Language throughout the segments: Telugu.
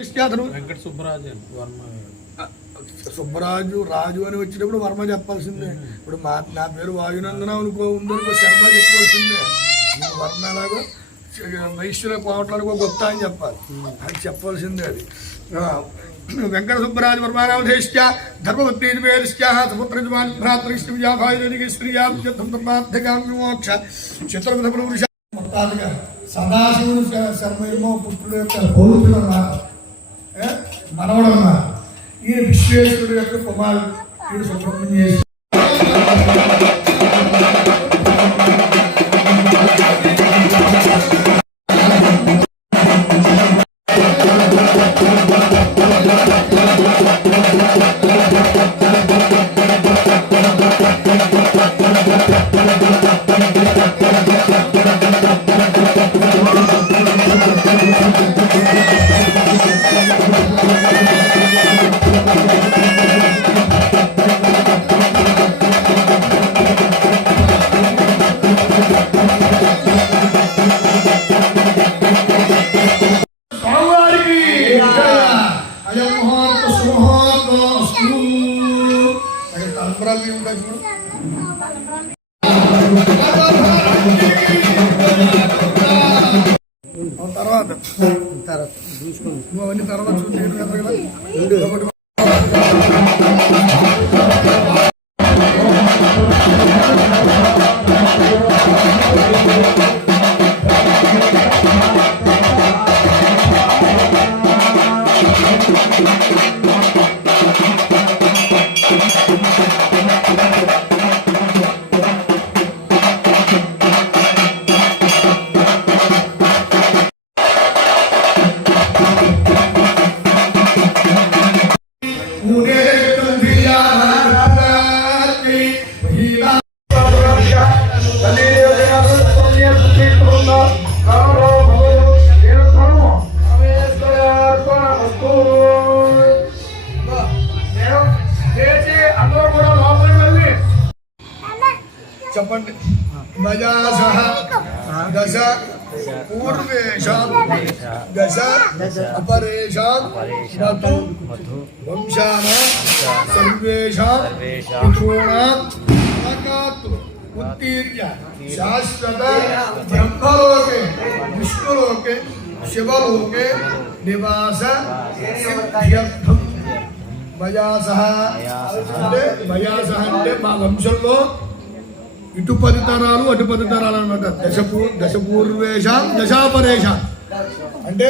వెంకట సుబ్బరాజు వర్మ సుబ్బరాజు రాజు అని వచ్చినప్పుడు వర్మ చెప్పాల్సిందే. ఇప్పుడు నా పేరు వాయునందన ఉందనుకో శర్మ చెప్పాల్సిందే. వర్మ ఎలాగో వైశ్యుల కోట్లనుకో గొప్ప అని చెప్పాలి, అది చెప్పాల్సిందే. అది వెంకట సుబ్బరాజు వర్మానామధేశ్చ ధర్మపత్నీర్వేశ్చ సముద్రజమాన్ భ్రాతృష్టివిజాభాయుధనిగిశ్రీయార్థకామ్యమోక్ష చిత్రపథ పురుష మొత్తాలుగా సదాశివుడు శర్మ ఏమో పుత్రుడు యొక్క పౌరుషుడు అన్నారు, మనవడు అన్నారు. ఈయన విశ్వేశ్వరుడు యొక్క కుమారుడు, ఈయన సుబ్రహ్మణ్యేశ్వరుడు. తర్వాత నువ్వు అవన్నీ తర్వాత చూసి చెప్పండి. మజాసహ దశ పూర్వేషాం దశ అపరేషాం మధు వంశానాం సర్వేషాం పితॄణాం ఉత్తీర్య శాశ్వత బ్రహ్మలోకే విష్ణులోకే శివలోకే నివాస సిద్ధ్యర్థం. మయాసహ అంటే మా వంశంలో ఇటు 10 తరాలు అటు 10 తరాలు అనమాట. దశపూర్వేషాం దశాపరేషాం అంటే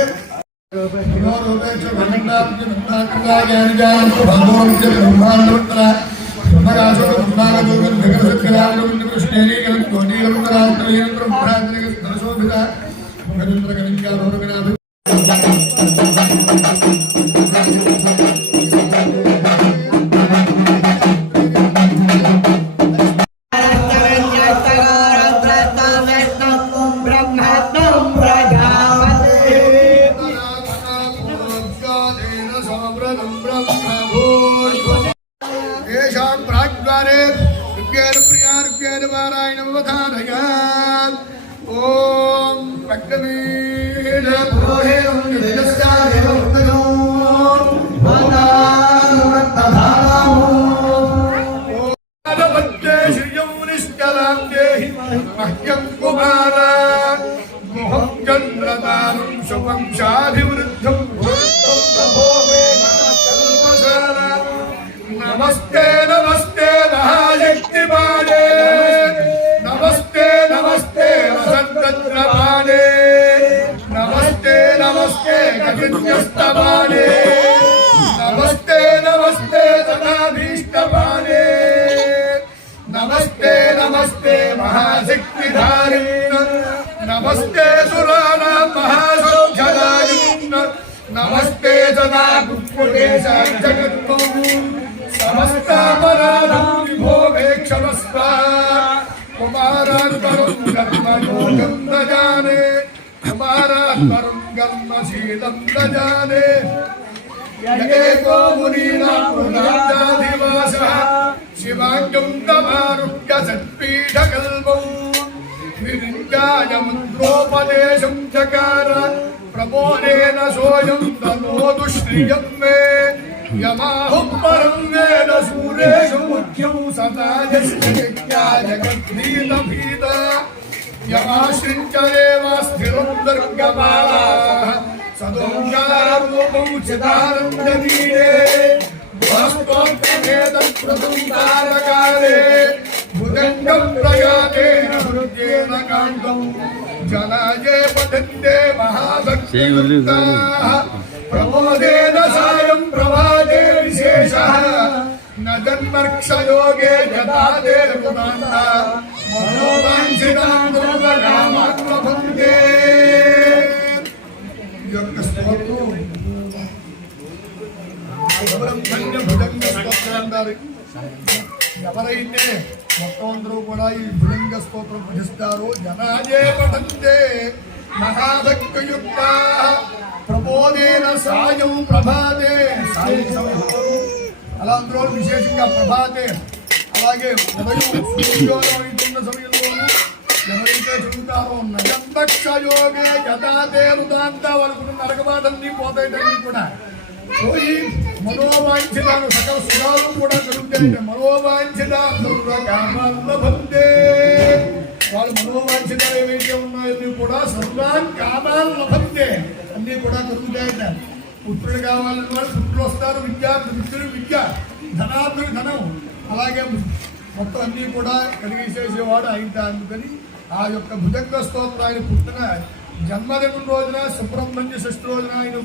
నమస్తే నమస్తే మహాశక్తిమానే నమస్తే నమస్తే వసంతద్రమానే నమస్తే నమస్తే గతిన్యస్తమానే నమస్తే నమస్తే తదాభీష్టమానే నమస్తే నమస్తే మహాశక్తిధారిణ నమస్తే సురాణాం మహాసౌఖ్యదాయిన నమస్తే సదా పుష్పదేశ జగత్తో సమస్తాపరాధం విభోగేక్షమస్వ కుమారాత్పరం కర్మయోగం దజానే కుమారాత్పరం కర్మశీలం దజానే ఏకో మునీనాధివాసః శివాంగం తమారుహ్య సత్పీఠకల్పం విరించాయ మంత్రోపదేశం చకార प्रमोदेन सोऽयं तनोतु श्रियं मे यमाहुः परं वेद सूरेषु मुख्यं सदा जगद्भीत यमाश्रिञ्च देव स्थिरं दुर्गमालाः सदोङ्काररूपं चिदानन्दवीरे स्तोत्रमेतत्प्रसंकारकाले भुजङ्गं प्रयातेन हृद्येन काण्डं जनाये पठन्ते महाभक्ताः प्रमोदेन सायं प्रभाते विशेषः न जन्मर्क्षयोगे यथा देवतान्ता मनोवाञ्छितां दुर्गकामात्मभुङ्गे యొక్క స్తోత్రం సుబ్రహ్మణ్య భుజంగ స్తోత్రం అంటారు. ఎవరైతే మొత్తం అందరూ కూడా ఈ భుజంగ స్తోత్రం భజిస్తారో జనాజే పఠంతే మహాభక్తియుక్త ప్రబోధేన సాయం ప్రభాతే సాయం సమయంలో అలా అందరూ విశేషంగా ప్రభాతే అలాగే ఉదయం సూర్యోదయం అవుతున్న సమయంలోనూ ఎవరైతే చదువుతారో నజంబక్షయోగే యథాదే రుదాంత వరకు నరకబాధల్ని పోతాయి కూడా పోయి మనోవాంఛితాలు సకల సుఖాలు కూడా కలుగుతాయి. మనోవాంఛితాంతే వాళ్ళు మనోవాంఛితాలు ఏవైతే ఉన్నాయో కూడా సర్వాన్ కామాలు లభంతే అన్నీ కూడా కలుగుతాయట. పుత్రుడు కావాలని వాళ్ళు పుత్రులు వస్తారు, విద్యుడు విద్య, ధనార్థుడు ధనం, అలాగే మొత్తం అన్నీ కూడా కలిగేసేసేవాడు అయితే. అందుకని ఆ యొక్క భుజంగ స్తోత్రం ఆయన పుట్టిన జన్మదినం రోజున సుబ్రహ్మణ్య షష్ఠి రోజున ఆయన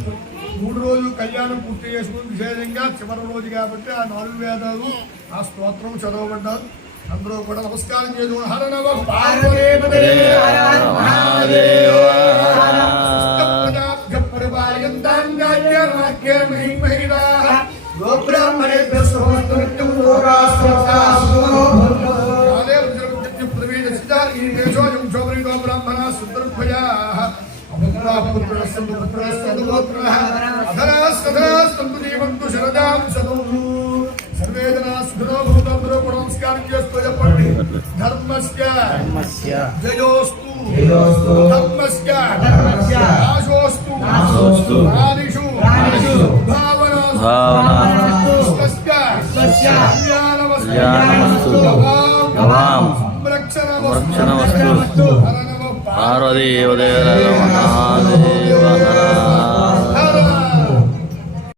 3 రోజులు కళ్యాణం పూర్తి చేసుకుని విశేషంగా చివరి రోజు కాబట్టి ఆ 4 వేదాలు ఆ స్తోత్రం చదవబడ్డారు. అందరూ కూడా నమస్కారం చేసుకుని హర నమ బ్రాహ్మణ సుందరభయాః అధరాస్తు జీవంతు శరదాం శతం సర్వే జనా సుఖినో భవంతు. అందరూ కూడా నమస్కారం చేస్తూ చెప్పండి ధర్మస్య జయోస్తు ధర్మస్య నాశోస్తు ప్రాణిషు భావనాస్తు సంరక్షణమస్తు పార్వతీదేవ మహాదేవ